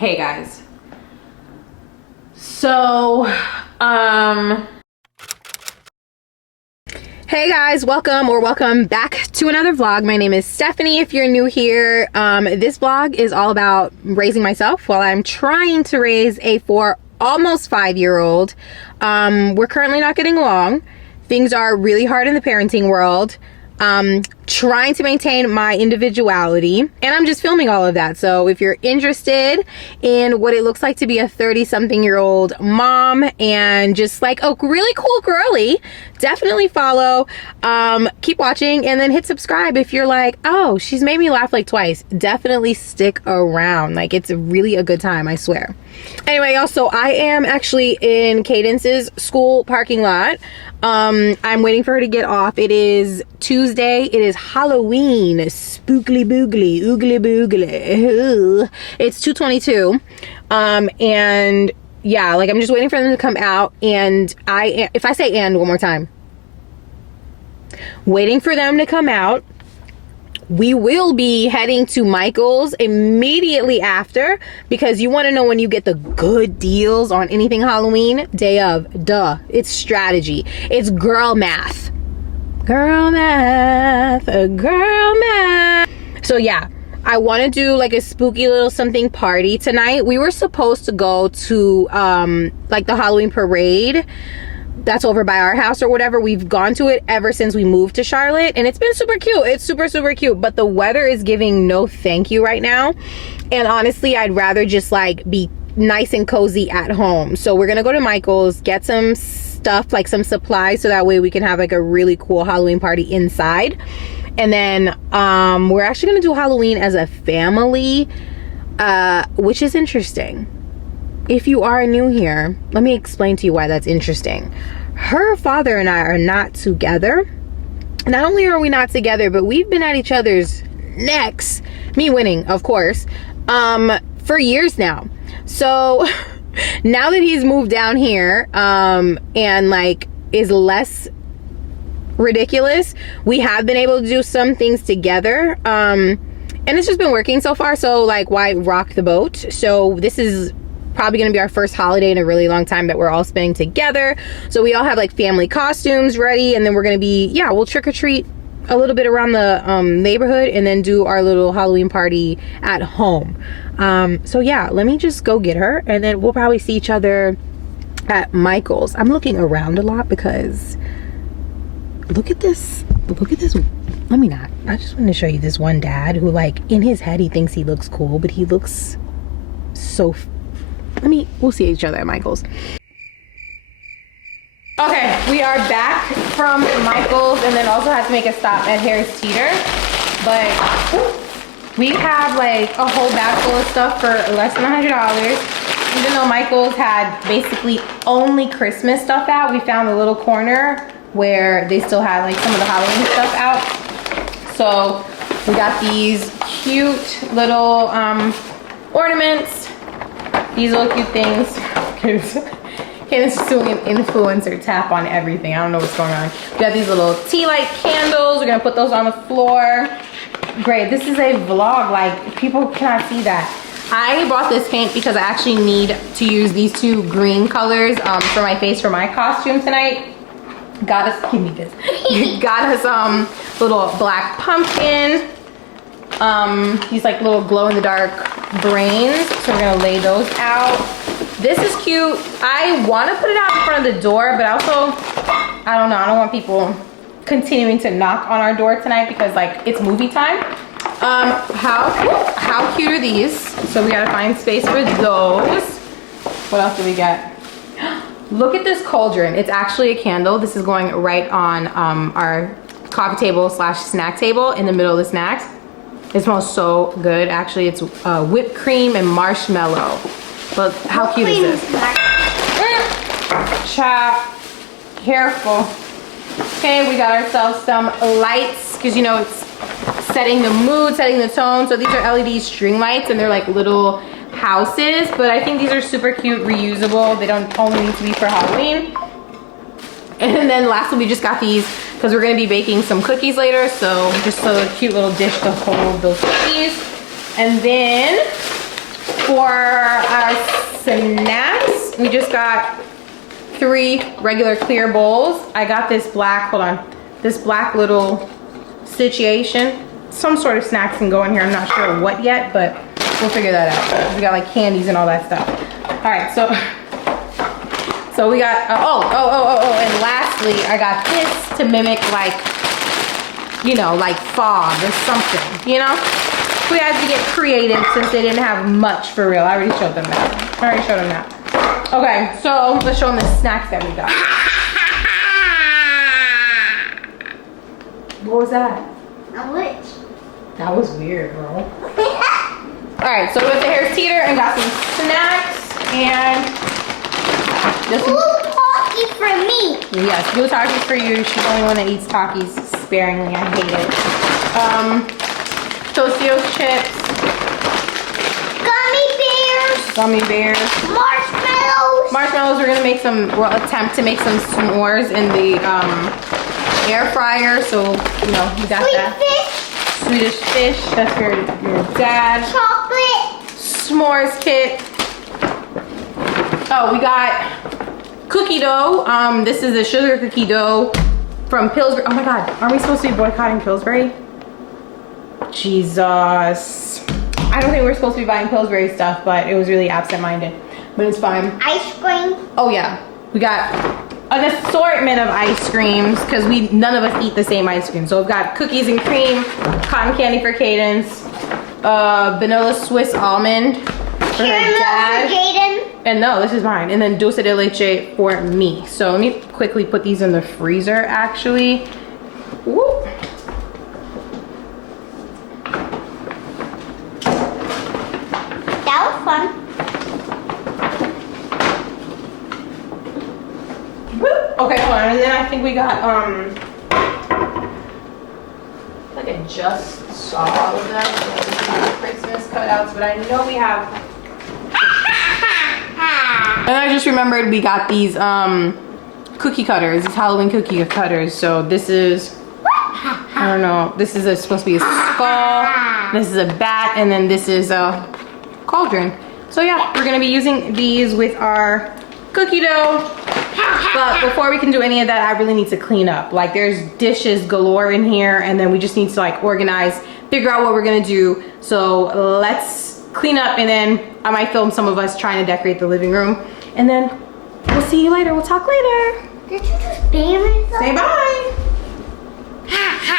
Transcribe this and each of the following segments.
Hey guys. So, hey guys, welcome back to another vlog. My name is Stephanie if you're new here. This vlog is all about raising myself while I'm trying to raise a almost 5-year-old. We're currently not getting along. Things are really hard in the parenting world. Trying to maintain my individuality, and I'm just filming all of that. So if you're interested in what it looks like to be a 30-something-year-old mom and just like a really cool girly, definitely follow, keep watching, and then hit subscribe if you're like, oh, she's made me laugh like twice. Definitely stick around. Like, it's really a good time, I swear. Anyway, also, I am actually in Cadence's school parking lot. I'm waiting for her to get off. It is Tuesday. It is Halloween. Spookly boogly, oogly boogly. It's 2:22. And yeah, like, I'm just waiting for them to come out. And if I say "and" one more time, waiting for them to come out. We will be heading to Michael's immediately after, because you want to know when you get the good deals on anything Halloween. Day of. Duh. It's strategy. It's girl math. Girl math. Girl math. So yeah, I want to do like a spooky little something party tonight. We were supposed to go to like the Halloween parade that's over by our house or whatever. We've gone to it ever since we moved to Charlotte, and it's been super cute. It's super cute, but the weather is giving no thank you right now. And honestly, I'd rather just like be nice and cozy at home. So we're gonna go to Michael's, get some stuff, like some supplies, so that way we can have like a really cool Halloween party inside. And then we're actually gonna do Halloween as a family, which is interesting. If you are new here, let me explain to you why that's interesting. Her father and I are not together. Not only are we not together, but we've been at each other's necks, me winning, of course, for years now. So now that he's moved down here, and like is less ridiculous, we have been able to do some things together. And it's just been working so far. So like, why rock the boat? So this is probably gonna be our first holiday in a really long time that we're all spending together. So we all have like family costumes ready, and then we're gonna be, yeah, we'll trick-or-treat a little bit around the neighborhood, and then do our little Halloween party at home. So yeah, let me just go get her, and then we'll probably see each other at Michael's. I'm looking around a lot because look at this. Let me not. I just want to show you this one dad who, like, in his head he thinks he looks cool, but he looks so we'll see each other at Michael's. Okay, we are back from Michael's, and then also had to make a stop at Harris Teeter. But we have like a whole bag full of stuff for less than $100. Even though Michael's had basically only Christmas stuff out, we found a little corner where they still had like some of the Halloween stuff out. So we got these cute little ornaments. These little cute things. Candace is doing an influencer tap on everything. I don't know what's going on. We got these little tea light candles. We're gonna put those on the floor. Great, this is a vlog. Like, people cannot see that. I bought this paint because I actually need to use these two green colors for my face for my costume tonight. Got us, give me this. Got us little black pumpkin. These like little glow-in-the-dark brains, so we're gonna lay those out. This is cute. I want to put it out in front of the door, but also, I don't know, I don't want people continuing to knock on our door tonight because like it's movie time. How cute are these? So we gotta find space for those. What else do we get? Look at this cauldron. It's actually a candle. This is going right on our coffee table / snack table in the middle of the snacks. It smells so good. Actually, it's whipped cream and marshmallow. But how cute is this? Chop. Careful. Okay, we got ourselves some lights, because you know it's setting the mood, setting the tone. So these are LED string lights, and they're like little houses. But I think these are super cute, reusable. They don't only need to be for Halloween. And then lastly, we just got these because we're gonna be baking some cookies later, so just a cute little dish to hold those cookies. And then For our snacks, we just got 3 regular clear bowls. I got this black, hold on, this black little situation. Some sort of snacks can go in here. I'm not sure what yet, but we'll figure that out. We got like candies and all that stuff. All right, so we got, and lastly, I got this to mimic like, you know, like fog or something, you know? We had to get creative since they didn't have much for real. I already showed them that. Okay, so let's show them the snacks that we got. What was that? A witch. That was weird, bro. Alright, so we went to Harris Teeter and got some snacks and just some... Blue Talkie for me. Yes, blue Takis for you. She's the only one that eats Takis sparingly. I hate it. Toastio chips. Gummy bears. Marshmallows. We're gonna make some, we'll attempt to make some s'mores in the air fryer. So, you know, we got Swedish fish. That's for your dad. Chocolate. S'mores kit. Oh, we got cookie dough. This is a sugar cookie dough from Pillsbury. Oh my God, aren't we supposed to be boycotting Pillsbury? Jesus. I don't think we're supposed to be buying Pillsbury stuff, but it was really absent-minded. But it's fine. Ice cream. Oh yeah, we got an assortment of ice creams because none of us eat the same ice cream. So we've got cookies and cream, cotton candy for Cadence, vanilla Swiss almond for her dad. For Jaden. And no, this is mine. And then dulce de leche for me. So let me quickly put these in the freezer actually. Whoop. That was fun. Okay, hold on. And then I think we got like I just saw all of them. Christmas cutouts, but I know we have. And I just remembered we got these cookie cutters, these Halloween cookie cutters. So this is, I don't know, this is supposed to be a skull, this is a bat, and then this is a cauldron. So yeah, we're gonna be using these with our cookie dough. But before we can do any of that, I really need to clean up. Like there's dishes galore in here, and then we just need to like organize, figure out what we're gonna do. So let's clean up, and then I might film some of us trying to decorate the living room. And then we'll see you later. We'll talk later. Did you just spam it? Say bye. Bye.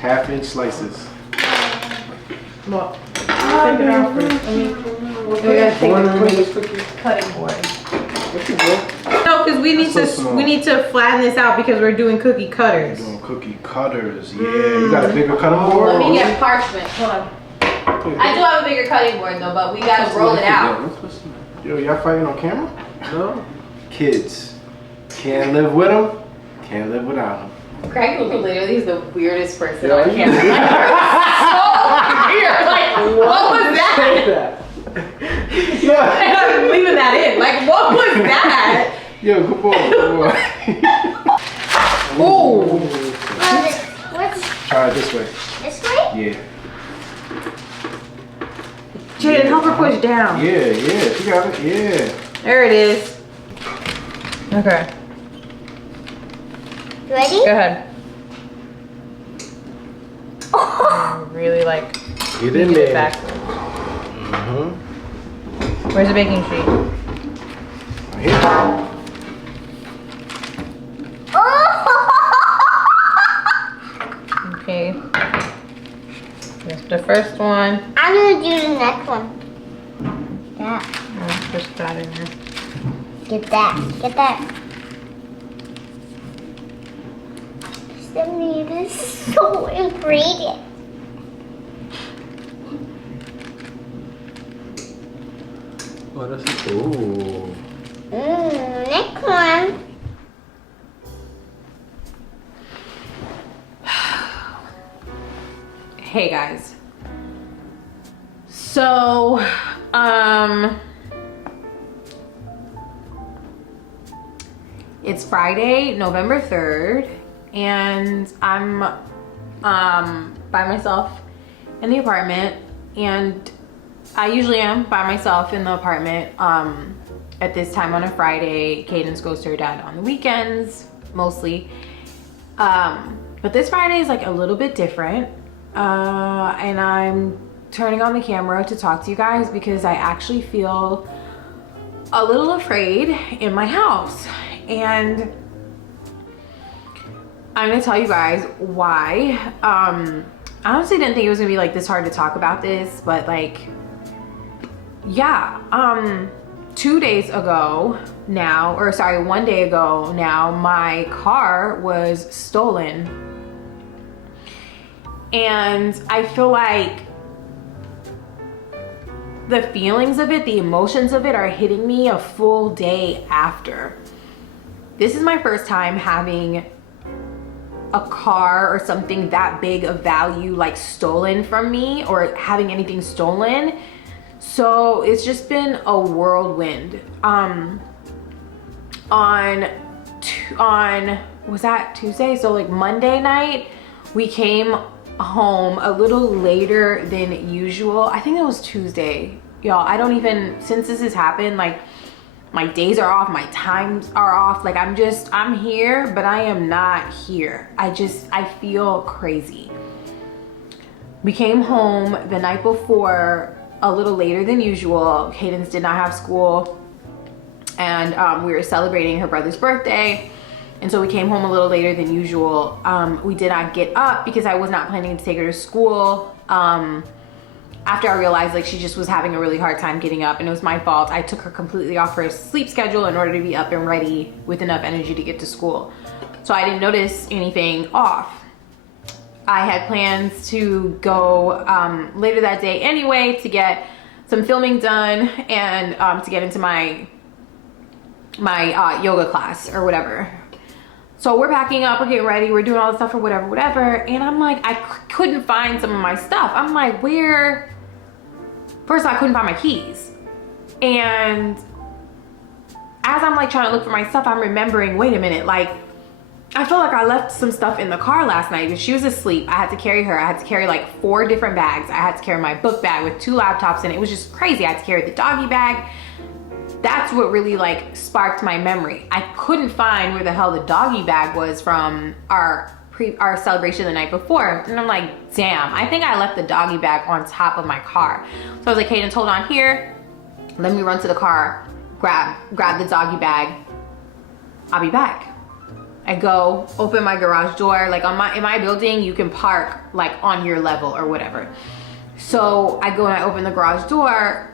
Half-inch slices. Well, take it off first. We gotta take the cutting board. No, because we need to flatten this out because we're doing cookie cutters. We're doing cookie cutters. Yeah, you got a bigger cutting board? Let me get parchment. Hold on. I do have a bigger cutting board though, but we gotta roll it out. Yo, y'all fighting on camera? No. Kids. Can't live with them, can't live without them. Craig literally is the weirdest person Yo, on you- camera. So weird. Like, what was that? Yeah. And I'm leaving that in. Like, what was that? Yo, come on, come on. Ooh. What's Try it this way. this way? Yeah. Jaden, help her push down. Yeah, she got it. Yeah. There it is. Okay. You ready? Go ahead. Really like Get in get it there. back. Mhm. Where's the baking sheet? Right here. Okay. Here's the first one. I'm gonna do the next one. That. I'll push that in there. Get that. Get that. Stephanie, this is so ingredient. Oh, that's ooh. Next one. Hey guys. So, it's Friday, November 3rd, and I'm by myself in the apartment, and I usually am by myself in the apartment at this time on a Friday. Cadence goes to her dad on the weekends, mostly. But this Friday is like a little bit different. And I'm turning on the camera to talk to you guys because I actually feel a little afraid in my house. And I'm gonna tell you guys why. I honestly didn't think it was gonna be like this hard to talk about this, but like, yeah, 2 days ago now, or sorry, 1 day ago now, my car was stolen. And I feel like the feelings of it, the emotions of it are hitting me a full day after. This is my first time having a car or something that big of value like stolen from me, or having anything stolen. So it's just been a whirlwind. On was that Tuesday? So like Monday night, we came home a little later than usual. I think it was Tuesday. Y'all, I don't even, since this has happened, like my days are off, my times are off. Like I'm here, but I am not here. I feel crazy. We came home the night before a little later than usual. Cadence did not have school, and we were celebrating her brother's birthday. And so we came home a little later than usual. We did not get up because I was not planning to take her to school. After I realized like she just was having a really hard time getting up, and it was my fault. I took her completely off her sleep schedule in order to be up and ready with enough energy to get to school. So I didn't notice anything off. I had plans to go later that day anyway to get some filming done and to get into my yoga class or whatever. So we're packing up, we're getting ready, we're doing all the stuff or whatever. And I'm like, I couldn't find some of my stuff. I'm like, where? First I couldn't find my keys. And as I'm like trying to look for my stuff, I'm remembering, wait a minute, like, I feel like I left some stuff in the car last night because she was asleep. I had to carry her. I had to carry like 4 different bags. I had to carry my book bag with 2 laptops in it. It was just crazy. I had to carry the doggy bag. That's what really like sparked my memory. I couldn't find where the hell the doggy bag was from our celebration the night before. And I'm like, damn, I think I left the doggy bag on top of my car. So I was like, Cadence, hold on here. Let me run to the car, grab the doggy bag. I'll be back. I go open my garage door. Like in my building, you can park like on your level or whatever. So I go and I open the garage door.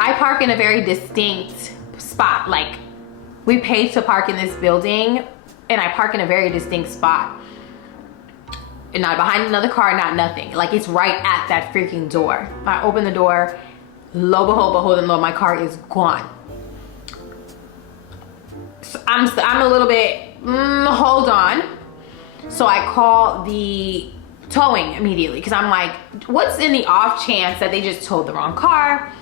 I park in a very distinct spot. Like we paid to park in this building, and I park in a very distinct spot. And not behind another car, not nothing. Like it's right at that freaking door. I open the door. Lo behold, and lo, my car is gone. So I'm a little bit, hold on. So I call the towing immediately because I'm like, what's in the off chance that they just towed the wrong car?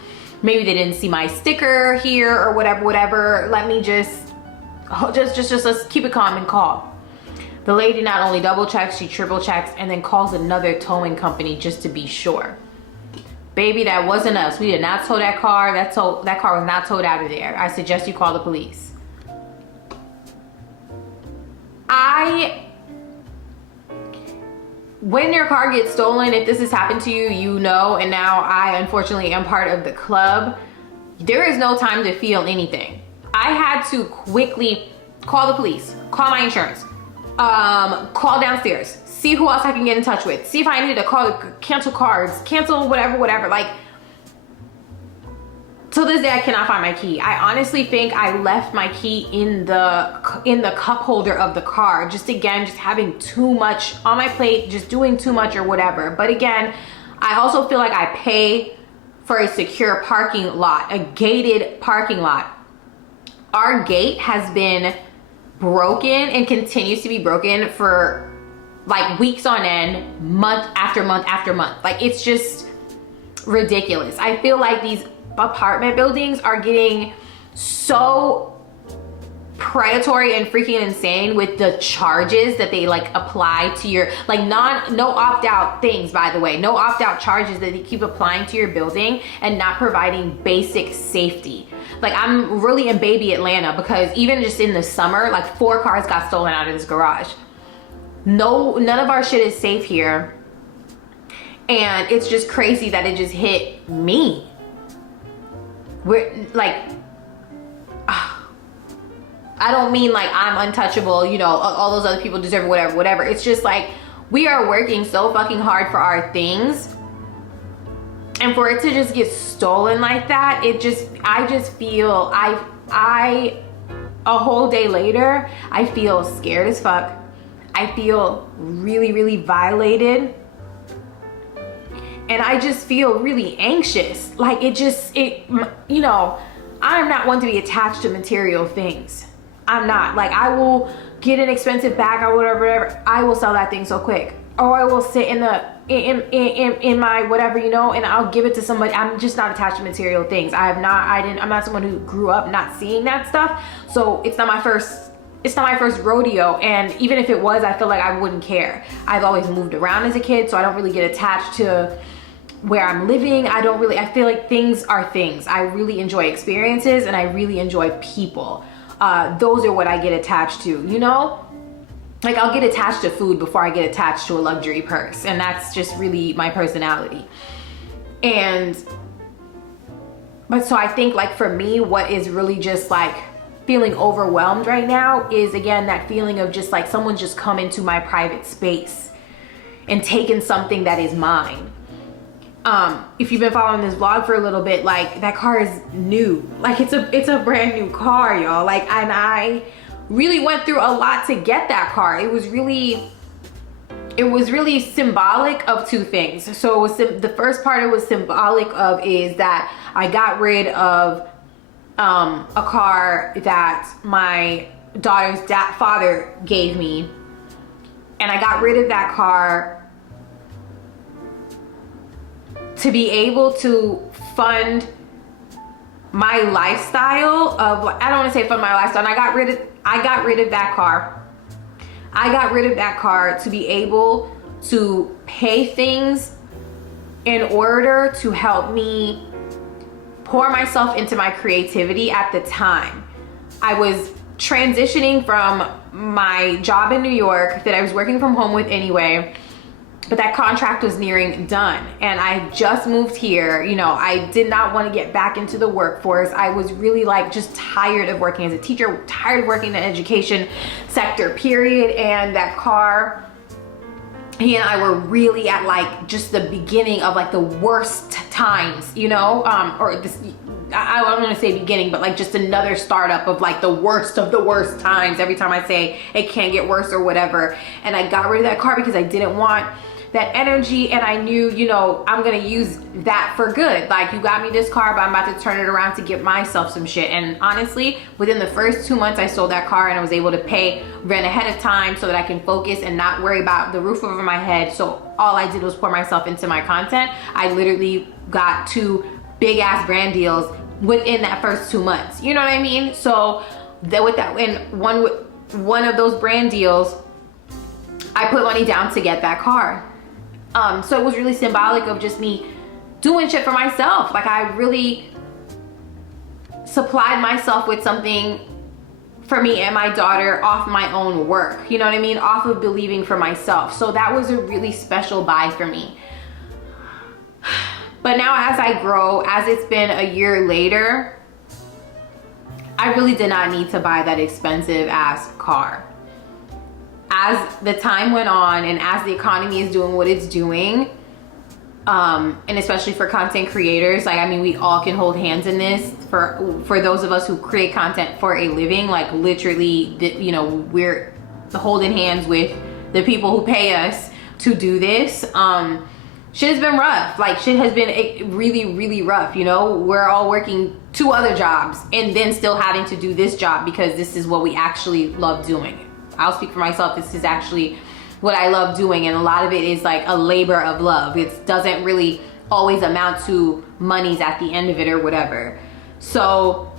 Maybe they didn't see my sticker here or whatever. Let me just let's keep it calm and call. The lady not only double checks, she triple checks and then calls another towing company just to be sure. Baby, that wasn't us. We did not tow that car. That car was not towed out of there. I suggest you call the police. When your car gets stolen, if this has happened to you, you know, and now I unfortunately am part of the club, there is no time to feel anything. I had to quickly call the police, call my insurance, call downstairs, see who else I can get in touch with, see if I need to call, cancel cards, cancel whatever. Like, to this day, I cannot find my key. I honestly think I left my key in the cup holder of the car. Just having too much on my plate, just doing too much or whatever. But again, I also feel like I pay for a secure parking lot, a gated parking lot. Our gate has been broken and continues to be broken for like weeks on end, month after month after month. Like, it's just ridiculous. I feel like these apartment buildings are getting so predatory and freaking insane with the charges that they like apply to your, like, no opt-out things, by the way, no opt-out charges that they keep applying to your building and not providing basic safety. Like, I'm really in baby Atlanta because even just in the summer, like 4 cars got stolen out of this garage. None of our shit is safe here. And it's just crazy that it just hit me. We're like, I don't mean like I'm untouchable, you know, all those other people deserve whatever. It's just like, we are working so fucking hard for our things. And for it to just get stolen like that, I just feel, a whole day later, I feel scared as fuck. I feel really, really violated. And I just feel really anxious. Like, you know, I'm not one to be attached to material things. I'm not. Like, I will get an expensive bag or whatever. I will sell that thing so quick. Or I will sit in my whatever, you know, and I'll give it to somebody. I'm just not attached to material things. I'm not someone who grew up not seeing that stuff. So it's not my first rodeo. And even if it was, I feel like I wouldn't care. I've always moved around as a kid, so I don't really get attached to where I'm living. I feel like things are things. I really enjoy experiences and I really enjoy people. Those are what I get attached to, you know? Like, I'll get attached to food before I get attached to a luxury purse. And that's just really my personality. But so I think, like, for me, what is really just like feeling overwhelmed right now is, again, that feeling of just like someone's just come into my private space and taken something that is mine. If you've been following this vlog for a little bit, like, that car is new. Like, it's a brand new car, y'all. Like, and I really went through a lot to get that car. It was really symbolic of 2 things. So the first part it was symbolic of is that I got rid of a car that my daughter's father gave me, and I got rid of that car to be able to fund my lifestyle of, I don't want to say fund my lifestyle. And I got rid of that car. I got rid of that car to be able to pay things in order to help me pour myself into my creativity at the time. I was transitioning from my job in New York that I was working from home with anyway, but that contract was nearing done. And I just moved here. You know, I did not want to get back into the workforce. I was really like just tired of working as a teacher, tired of working in the education sector, period. And that car, he and I were really at like just the beginning of like the worst times, you know, or this, I don't want to say beginning, but like just another startup of like the worst of the worst times. Every time I say it can't get worse or whatever. And I got rid of that car because I didn't want that energy, and I knew, you know, I'm gonna use that for good. Like, you got me this car, but I'm about to turn it around to get myself some shit. And honestly, within the first 2 months I sold that car, and I was able to pay rent ahead of time so that I can focus and not worry about the roof over my head. So all I did was pour myself into my content. I literally got 2 big ass brand deals within that first 2 months. You know what I mean? So that with that, and one of those brand deals, I put money down to get that car. So it was really symbolic of just me doing shit for myself. Like, I really supplied myself with something for me and my daughter off my own work. You know what I mean? Off of believing for myself. So that was a really special buy for me. But now as I grow, as it's been a year later, I really did not need to buy that expensive ass car. As the time went on and as the economy is doing what it's doing, and especially for content creators, like, I mean, we all can hold hands in this. For those of us who create content for a living, like, literally, you know, we're holding hands with the people who pay us to do this. Shit has been rough. Like, shit has been really, really rough. You know, we're all working 2 other jobs and then still having to do this job because this is what we actually love doing. I'll speak for myself. This is actually what I love doing, and a lot of it is like a labor of love. It doesn't really always amount to monies at the end of it or whatever. So,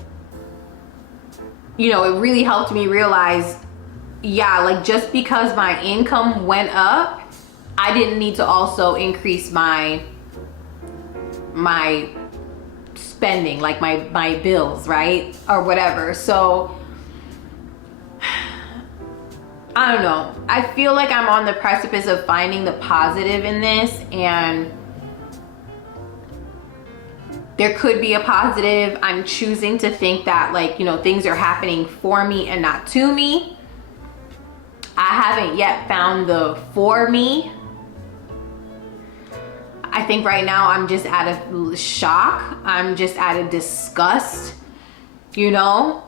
you know, it really helped me realize, yeah, like, just because my income went up, I didn't need to also increase my spending, like my bills, right? Or whatever. So I don't know. I feel like I'm on the precipice of finding the positive in this, and there could be a positive. I'm choosing to think that, like, you know, things are happening for me and not to me. I haven't yet found the for me. I think right now I'm just at a shock. I'm just at a disgust, you know?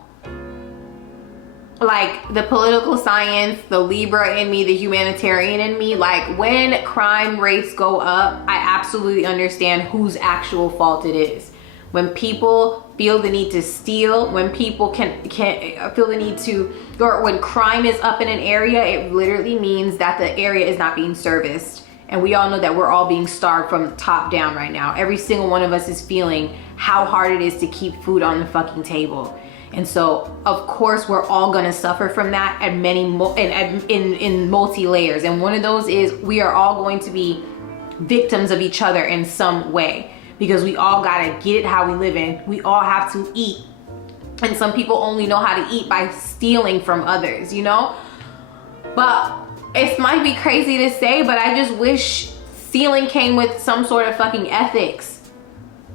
Like, the political science, the Libra in me, the humanitarian in me, like, when crime rates go up, I absolutely understand whose actual fault it is. When people feel the need to steal, when people can feel the need to, or when crime is up in an area, it literally means that the area is not being serviced. And we all know that we're all being starved from the top down right now. Every single one of us is feeling how hard it is to keep food on the fucking table. And so, of course, we're all gonna suffer from that at in multi layers. And one of those is we are all going to be victims of each other in some way, because we all gotta get it how we live in. We all have to eat. And some people only know how to eat by stealing from others, you know? But it might be crazy to say, but I just wish stealing came with some sort of fucking ethics.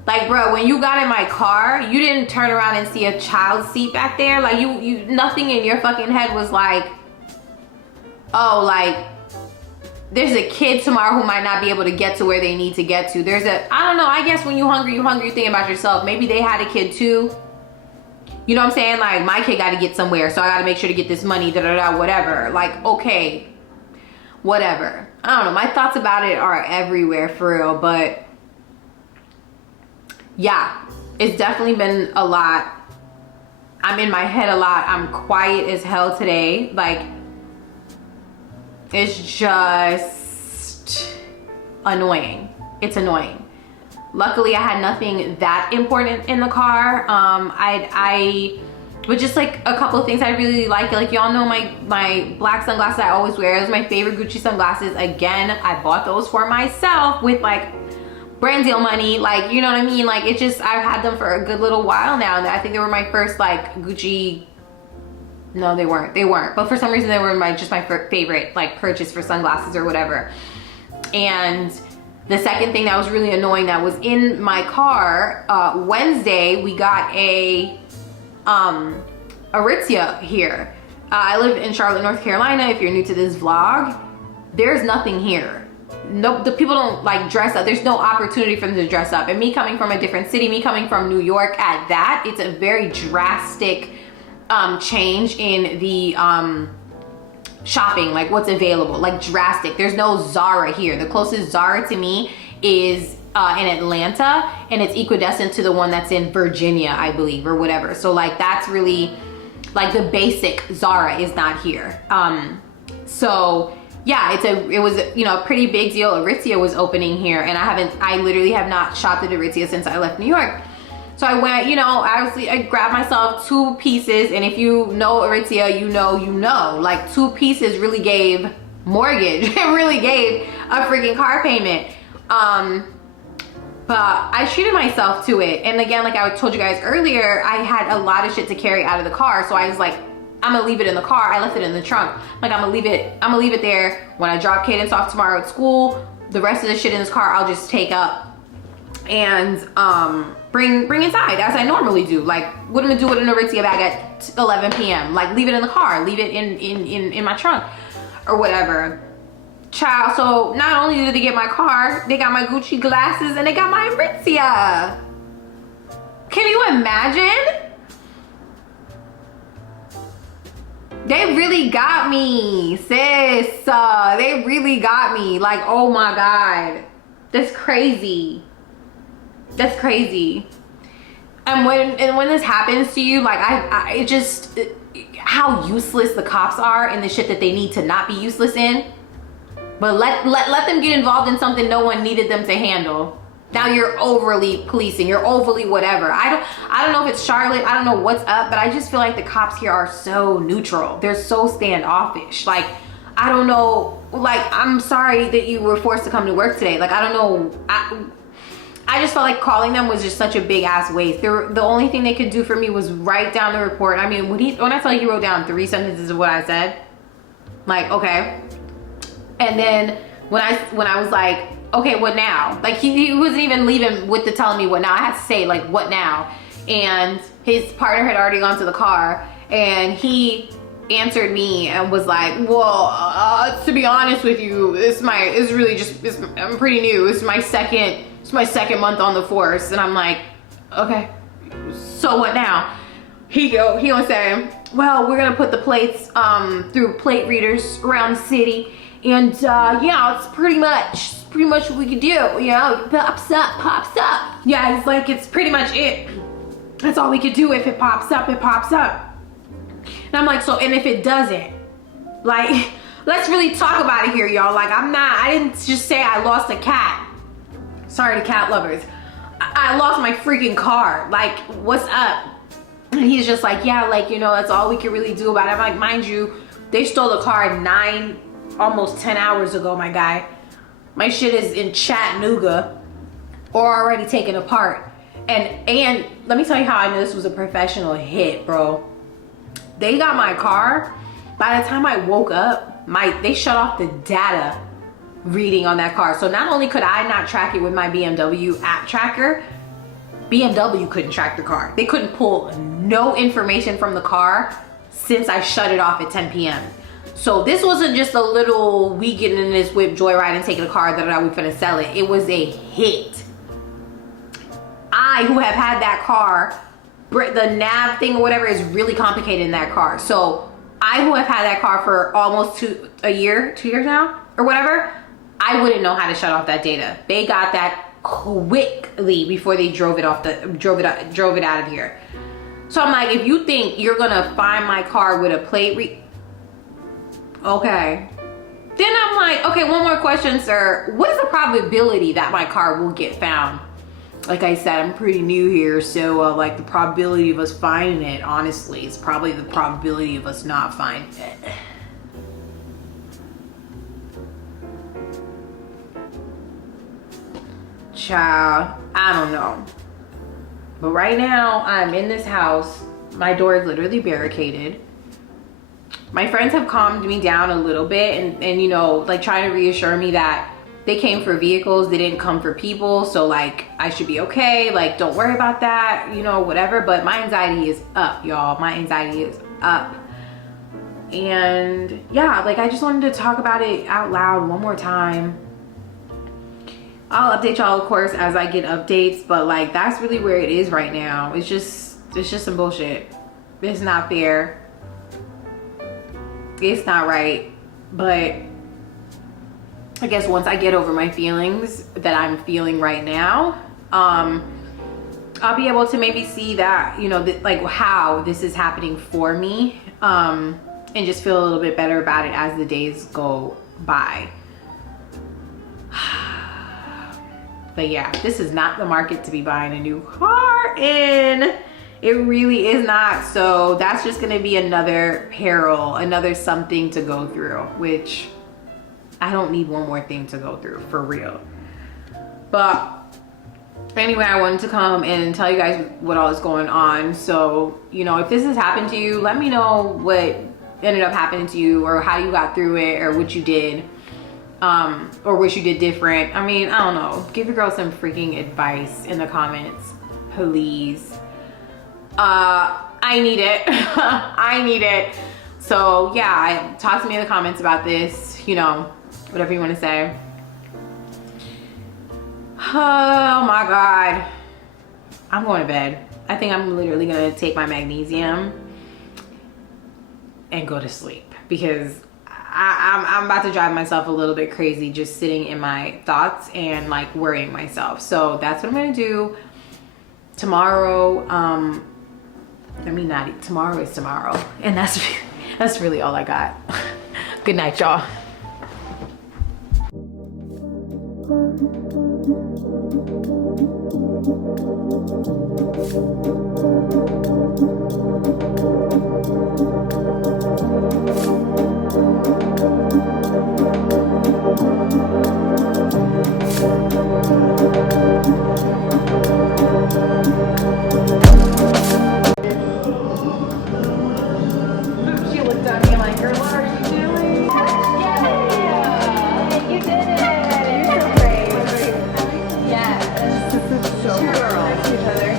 Like, bro, when you got in my car, you didn't turn around and see a child's seat back there. Like, you nothing in your fucking head was like, oh, like, there's a kid tomorrow who might not be able to get to where they need to get to. I don't know, I guess when you're hungry, you think about yourself. Maybe they had a kid too. You know what I'm saying? Like, my kid got to get somewhere, so I got to make sure to get this money, whatever. Like, okay, whatever. I don't know, my thoughts about it are everywhere for real, but yeah, it's definitely been a lot. I'm in my head a lot. I'm quiet as hell today. Like, it's just annoying. It's annoying. Luckily, I had nothing that important in the car. But just like a couple of things I really like. Like, y'all know my black sunglasses I always wear. Those are my favorite Gucci sunglasses. Again, I bought those for myself with like brand deal money. Like, you know what I mean? Like, it just, I've had them for a good little while now. And I think they were my first like Gucci. No, they weren't. But for some reason they were my favorite like purchase for sunglasses or whatever. And the second thing that was really annoying that was in my car, Wednesday, we got a Aritzia here. I live in Charlotte, North Carolina. If you're new to this vlog, there's nothing here. No, the people don't like dress up. There's no opportunity for them to dress up. And me coming from a different city, me coming from New York at that, it's a very drastic change in the shopping, like what's available, like drastic. There's no Zara here. The closest Zara to me is in Atlanta, and it's equidistant to the one that's in Virginia, I believe, or whatever. So like that's really like the basic Zara is not here. So yeah, it was, you know, a pretty big deal. Aritzia was opening here, and I literally have not shopped at Aritzia since I left New York. So I went, you know, obviously I grabbed myself 2 pieces, and if you know Aritzia, you know, like 2 pieces really gave mortgage. It really gave a freaking car payment. But I treated myself to it. And again, like I told you guys earlier, I had a lot of shit to carry out of the car. So I was like, I'm gonna leave it in the car. I left it in the trunk. Like I'm gonna leave it there. When I drop Cadence off tomorrow at school, the rest of the shit in this car, I'll just take up and bring inside as I normally do. Like, what am I gonna do with an Aritzia bag at 11 p.m.? Like, leave it in the car, leave it in my trunk or whatever. Child, so not only did they get my car, they got my Gucci glasses and they got my Aritzia. Can you imagine? They really got me, sis. They really got me. Like, oh my God. That's crazy. That's crazy. And when this happens to you, like how useless the cops are in the shit that they need to not be useless in. But let them get involved in something no one needed them to handle. Now you're overly policing, you're overly whatever. I don't know if it's Charlotte, I don't know what's up, but I just feel like the cops here are so neutral. They're so standoffish. Like, I don't know, like, I'm sorry that you were forced to come to work today. Like, I don't know, I just felt like calling them was just such a big ass waste. The only thing they could do for me was write down the report. I mean, when I tell you he wrote down 3 sentences of what I said, like, okay. And then when I was like, okay, what now? Like he wasn't even leaving with the telling me what now. I had to say like, what now? And his partner had already gone to the car, and he answered me and was like, well, to be honest with you, I'm pretty new. It's my second month on the force. And I'm like, okay, so what now? He gonna say, well, we're gonna put the plates through plate readers around the city, and yeah, it's pretty much what we could do, you know, pops up. Yeah, it's like, it's pretty much it. That's all we could do. If it pops up, it pops up. And I'm like, so, and if it doesn't, like, let's really talk about it here, y'all. Like, I didn't just say I lost a cat. Sorry to cat lovers. I lost my freaking car. Like, what's up? And he's just like, yeah, like, you know, that's all we can really do about it. I'm like, mind you, they stole the car 9, almost 10 hours ago, my guy. My shit is in Chattanooga or already taken apart. And let me tell you how I knew this was a professional hit, bro. They got my car. By the time I woke up, they shut off the data reading on that car. So not only could I not track it with my BMW app tracker, BMW couldn't track the car. They couldn't pull no information from the car since I shut it off at 10 p.m. So this wasn't just a little, we getting in this whip joyride and taking a car that we finna sell it. It was a hit. I, who have had that car, the nav thing or whatever is really complicated in that car. So I, who have had that car for almost 2 years now, or whatever, I wouldn't know how to shut off that data. They got that quickly before they drove it out of here. So I'm like, if you think you're gonna find my car with a plate okay. Then I'm like, okay, one more question, sir. What is the probability that my car will get found? Like I said, I'm pretty new here, so like the probability of us finding it, honestly, is probably the probability of us not finding it. Child, I don't know. But right now, I'm in this house. My door is literally barricaded. My friends have calmed me down a little bit and you know, like trying to reassure me that they came for vehicles, they didn't come for people. So like, I should be okay. Like, don't worry about that, you know, whatever. But my anxiety is up, y'all. My anxiety is up. And yeah, like I just wanted to talk about it out loud one more time. I'll update y'all, of course, as I get updates. But like, that's really where it is right now. It's just some bullshit. It's not fair. It's not right. But I guess once I get over my feelings that I'm feeling right now, I'll be able to maybe see that, you know, like how this is happening for me, and just feel a little bit better about it as the days go by. But yeah, this is not the market to be buying a new car in. It really is not. So that's just gonna be another peril, another something to go through, which I don't need one more thing to go through, for real. But anyway, I wanted to come and tell you guys what all is going on. So, you know, if this has happened to you, let me know what ended up happening to you, or how you got through it, or what you did, or what you did different. I mean, I don't know. Give your girl some freaking advice in the comments, please. I need it. I need it. So yeah, talk to me in the comments about this, you know, whatever you want to say. Oh my God. I'm going to bed. I think I'm literally going to take my magnesium and go to sleep, because I'm about to drive myself a little bit crazy just sitting in my thoughts and like worrying myself. So that's what I'm going to do. Tomorrow, tomorrow is tomorrow. And that's really all I got. Good night, y'all. She looked at me like, girl, what are you doing? Yeah! You did it! You're so brave. Yes. So girl. Next to each other.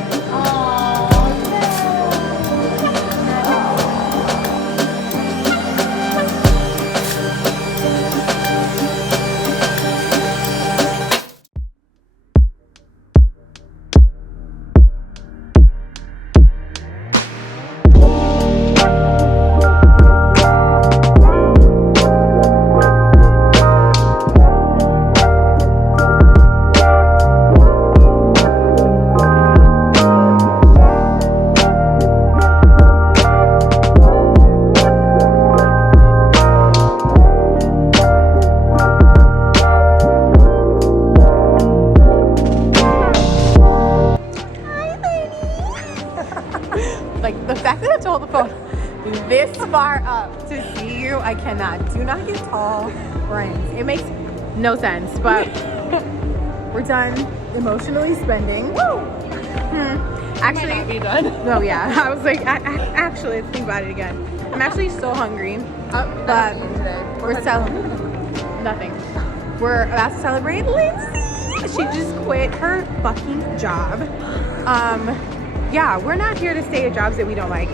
Like the fact that I have to hold the phone this far up to see you, I cannot. Do not get tall friends. It makes no sense, but we're done emotionally spending. Woo! Actually, might not be done. No, yeah. I was like, actually, let's think about it again. I'm actually so hungry, but we're celebrating nothing. We're about to celebrate Lindsay. She just quit her fucking job. Yeah, we're not here to stay at jobs that we don't like.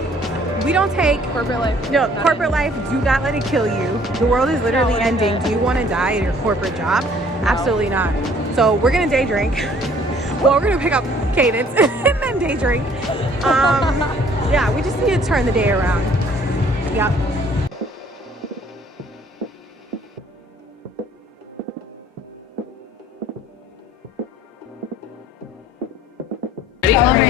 We don't take corporate life. No, corporate life, do not let it kill you. The world is literally ending. Do you want to die at your corporate job? No. Absolutely not. So we're gonna day drink. Well, we're gonna pick up Cadence and then day drink. Yeah, we just need to turn the day around. Yep. Ready?